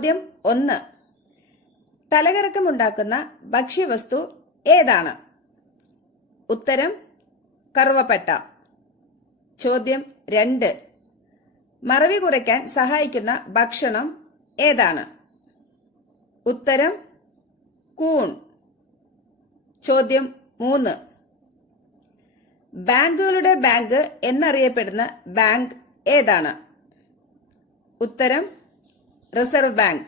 ചോദ്യം ഒന്ന്. തലകറക്കമുണ്ടാക്കുന്ന ഭക്ഷ്യവസ്തു ഏതാണ്? ഉത്തരം കറുവപ്പട്ട. ചോദ്യം രണ്ട്. മറവി കുറയ്ക്കാൻ സഹായിക്കുന്ന ഭക്ഷണം ഏതാണ്? ഉത്തരം കൂൺ. ചോദ്യം മൂന്ന്. ബാങ്കുകളുടെ ബാങ്ക് എന്നറിയപ്പെടുന്ന ബാങ്ക് ഏതാണ്? ഉത്തരം റിസർവ് ബാങ്ക്.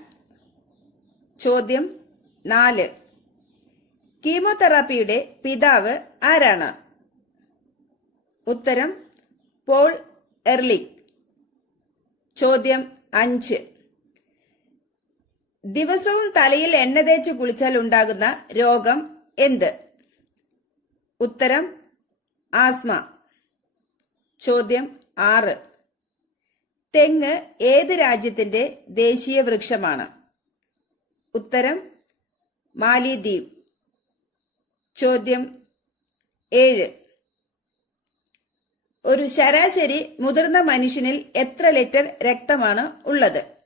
ചോദ്യം നാല്. കീമോതെറാപ്പിയുടെ പിതാവ് ആരാണ്? ഉത്തരം പോൾ എർലിക് ചോദ്യം അഞ്ച്. ദിവസവും തലയിൽ എണ്ണ തേച്ച് കുളിച്ചാൽ ഉണ്ടാകുന്ന രോഗം എന്ത്? ഉത്തരം ആസ്മ. ചോദ്യം ആറ്. തെങ്ങ് ഏത് രാജ്യത്തിന്റെ ദേശീയ വൃക്ഷമാണ്? ഉത്തരം മാലിദ്വീപ്. ചോദ്യം ഏഴ്. ഒരു ശരാശരി മുതിർന്ന മനുഷ്യനിൽ എത്ര ലിറ്റർ രക്തമാണ് ഉള്ളത്?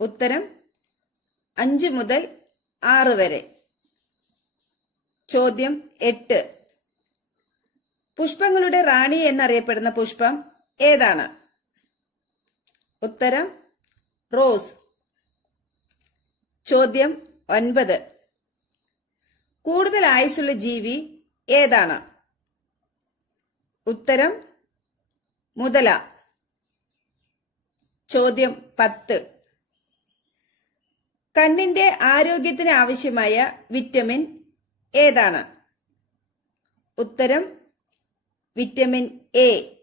ഉത്തരം അഞ്ച് മുതൽ ആറ് വരെ. ചോദ്യം എട്ട്. പുഷ്പങ്ങളുടെ റാണി എന്നറിയപ്പെടുന്ന പുഷ്പം ഏതാണ്? ഉത്തരം റോസ്. ചോദ്യം ഒൻപത്. കൂടുതൽ ആയുസ്സുള്ള ജീവി ഏതാണ്? ഉത്തരം മുതല. ചോദ്യം പത്ത്. കണ്ണിന്റെ ആരോഗ്യത്തിന് ആവശ്യമായ വിറ്റമിൻ ഏതാണ്? ഉത്തരം വിറ്റമിൻ എ.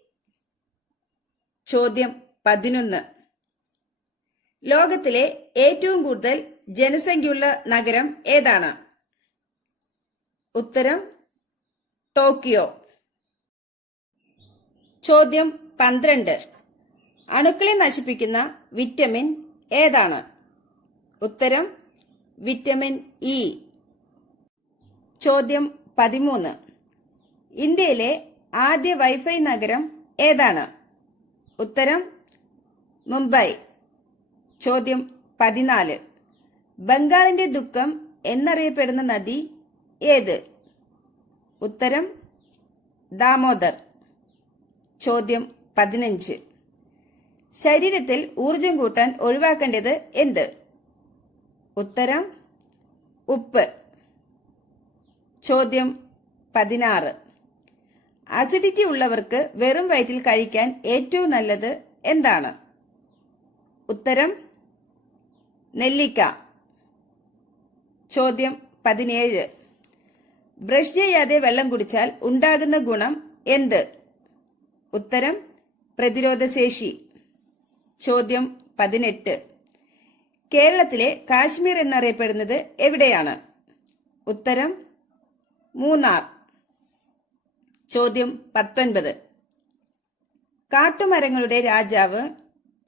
ചോദ്യം പതിനൊന്ന്. ലോകത്തിലെ ഏറ്റവും കൂടുതൽ ജനസംഖ്യയുള്ള നഗരം ഏതാണ്? ഉത്തരം ടോക്കിയോ. ചോദ്യം പന്ത്രണ്ട്. അണുക്കളെ നശിപ്പിക്കുന്ന വിറ്റമിൻ ഏതാണ്? ഉത്തരം വിറ്റമിൻ ഇ. ചോദ്യം പതിമൂന്ന്. ഇന്ത്യയിലെ ആദ്യ വൈഫൈ നഗരം ഏതാണ്? ഉത്തരം മുംബൈ. ചോദ്യം പതിനാല്. ബംഗാളിന്റെ ദുഃഖം എന്നറിയപ്പെടുന്ന നദി ഏത്? ഉത്തരം ദാമോദർ. ചോദ്യം പതിനഞ്ച്. ശരീരത്തിൽ ഊർജം കൂട്ടാൻ ഒഴിവാക്കേണ്ടത് എന്ത്? ഉത്തരം ഉപ്പ്. ചോദ്യം പതിനാറ്. അസിഡിറ്റി ഉള്ളവർക്ക് വെറും വയറ്റിൽ കഴിക്കാൻ ഏറ്റവും നല്ലത് എന്താണ്? ഉത്തരം നെല്ലിക്ക. ചോദ്യം പതിനേഴ്. ബ്രഷ് ചെയ്യാതെ വെള്ളം കുടിച്ചാൽ ഉണ്ടാകുന്ന ഗുണം എന്ത്? ഉത്തരം പ്രതിരോധശേഷി. ചോദ്യം പതിനെട്ട്. കേരളത്തിലെ കാശ്മീർ എന്നറിയപ്പെടുന്നത് എവിടെയാണ്? ഉത്തരം മൂന്നാർ. ചോദ്യം പത്തൊൻപത്. കാട്ടുമരങ്ങളുടെ രാജാവ്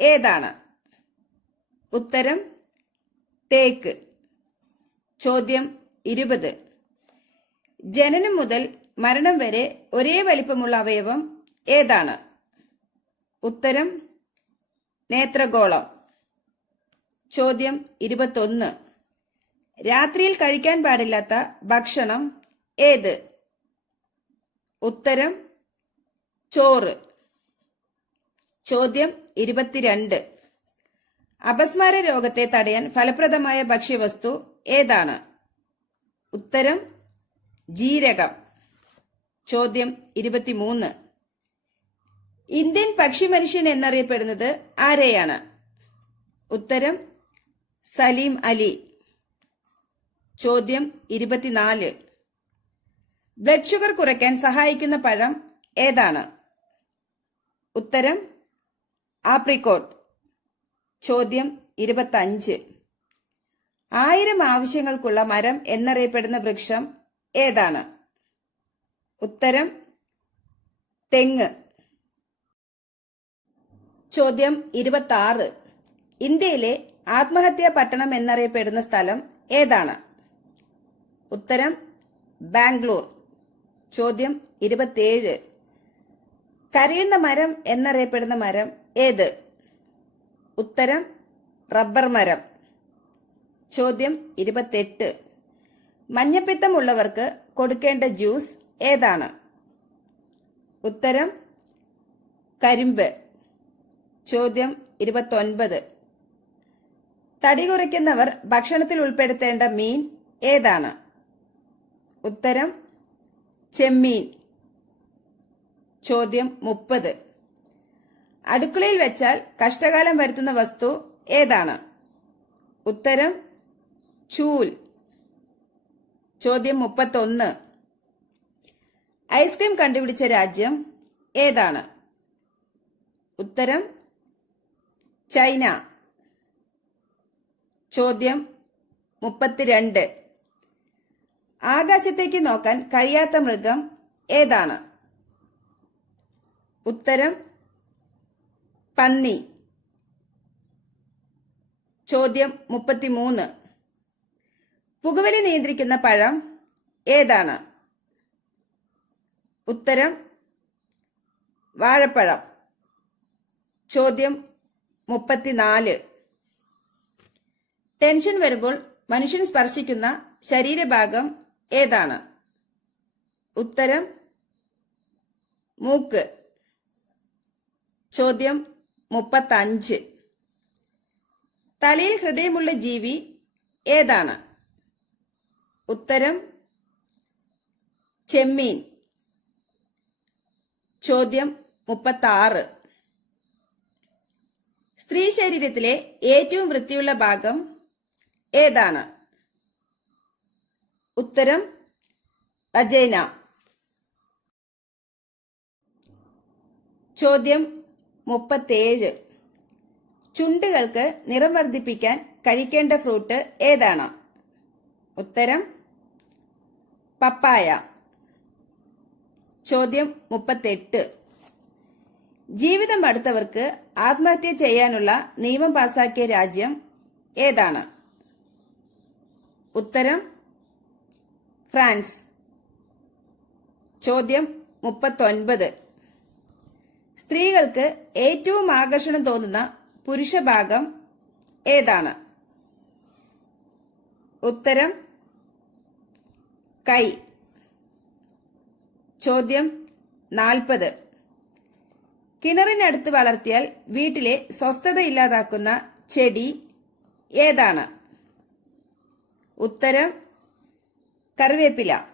ഏതാണ്? ഉത്തരം തേക്ക്. ചോദ്യം ഇരുപത്. ജനനം മുതൽ മരണം വരെ ഒരേ വലിപ്പമുള്ള അവയവം ഏതാണ്? ഉത്തരം നേത്രഗോളം. ചോദ്യം ഇരുപത്തൊന്ന്. രാത്രിയിൽ കഴിക്കാൻ പാടില്ലാത്ത ഭക്ഷണം ഏത്? ഉത്തരം ചോറ്. ചോദ്യം ഇരുപത്തിരണ്ട്. അപസ്മാര രോഗത്തെ തടയാൻ ഫലപ്രദമായ ഭക്ഷ്യവസ്തു ഏതാണ്? ഉത്തരം ജീരകം. ചോദ്യം ഇരുപത്തിമൂന്ന്. ഇന്ത്യൻ പക്ഷി മനുഷ്യൻ എന്നറിയപ്പെടുന്നത് ആരെയാണ്? ഉത്തരം സലീം അലി. ചോദ്യം ഇരുപത്തിനാല്. ബ്ലഡ് ഷുഗർ കുറയ്ക്കാൻ സഹായിക്കുന്ന പഴം ഏതാണ്? ഉത്തരം ആപ്രിക്കോട്ട്. ചോദ്യം ഇരുപത്തഞ്ച്. ആയിരം ആവശ്യങ്ങൾക്കുള്ള മരം എന്നറിയപ്പെടുന്ന വൃക്ഷം ഏതാണ്? ഉത്തരം തെങ്ങ്. ചോദ്യം ഇരുപത്തി ഇന്ത്യയിലെ ആത്മഹത്യാ പട്ടണം എന്നറിയപ്പെടുന്ന സ്ഥലം ഏതാണ്? ഉത്തരം ബാംഗ്ലൂർ. ചോദ്യം ഇരുപത്തിയേഴ് കരയുന്ന മരം എന്നറിയപ്പെടുന്ന മരം ഏത്? ഉത്തരം റബ്ബർ മരം. ചോദ്യം ഇരുപത്തെട്ട്. മഞ്ഞപ്പിത്തമുള്ളവർക്ക് കൊടുക്കേണ്ട ജ്യൂസ് ഏതാണ്? ഉത്തരം കരിമ്പ്. ചോദ്യം ഇരുപത്തൊൻപത്. തടി കുറയ്ക്കുന്നവർ ഭക്ഷണത്തിൽ ഉൾപ്പെടുത്തേണ്ട മീൻ ഏതാണ്? ഉത്തരം ചെമ്മീൻ. ചോദ്യം മുപ്പത്. അടുക്കളയിൽ വെച്ചാൽ കഷ്ടകാലം വരുത്തുന്ന വസ്തു ഏതാണ്? ഉത്തരം ചൂൽ. ചോദ്യം മുപ്പത്തൊന്ന്. ഐസ്ക്രീം കണ്ടുപിടിച്ച രാജ്യം ഏതാണ്? ഉത്തരം ചൈന. ചോദ്യം മുപ്പത്തിരണ്ട്. ആകാശത്തേക്ക് നോക്കാൻ കഴിയാത്ത മൃഗം ഏതാണ്? ഉത്തരം പന്നി. ചോദ്യം മുപ്പത്തിമൂന്ന്. പുകവലി നിയന്ത്രിക്കുന്ന പഴം ഏതാണ്? ഉത്തരം വാഴപ്പഴം. ചോദ്യം മുപ്പത്തിനാല്. ടെൻഷൻ വരുമ്പോൾ മനുഷ്യൻ സ്പർശിക്കുന്ന ശരീരഭാഗം ഏതാണ്? ഉത്തരം മൂക്ക്. ചോദ്യം മുപ്പത്തഞ്ച്. തലയിൽ ഹൃദയമുള്ള ജീവി ഏതാണ്? ഉത്തരം ചെമ്മീൻ. ചോദ്യം മുപ്പത്താറ്. സ്ത്രീ ശരീരത്തിലെ ഏറ്റവും വൃത്തിയുള്ള ഭാഗം ഏതാണ്? ഉത്തരം അജൈന. ചോദ്യം മുപ്പത്തേഴ്. ചുണ്ടുകൾക്ക് നിറം വർദ്ധിപ്പിക്കാൻ കഴിക്കേണ്ട ഫ്രൂട്ട് ഏതാണ്? ഉത്തരം പപ്പായ. ചോദ്യം മുപ്പത്തെട്ട്. ജീവിതം അടുത്തവർക്ക് ആത്മഹത്യ ചെയ്യാനുള്ള നിയമം പാസാക്കിയ രാജ്യം ഏതാണ്? ഉത്തരം ഫ്രാൻസ്. ചോദ്യം മുപ്പത്തൊൻപത്. സ്ത്രീകൾക്ക് ഏറ്റവും ആകർഷണം തോന്നുന്ന പുരുഷഭാഗം ഏതാണ്? ഉത്തരം കൈ. ചോദ്യം നാൽപ്പത്. കിണറിനടുത്ത് വളർത്തിയാൽ വീട്ടിലെ സ്വസ്ഥത ഇല്ലാതാക്കുന്ന ചെടി ഏതാണ്? ഉത്തരം കറിവേപ്പില.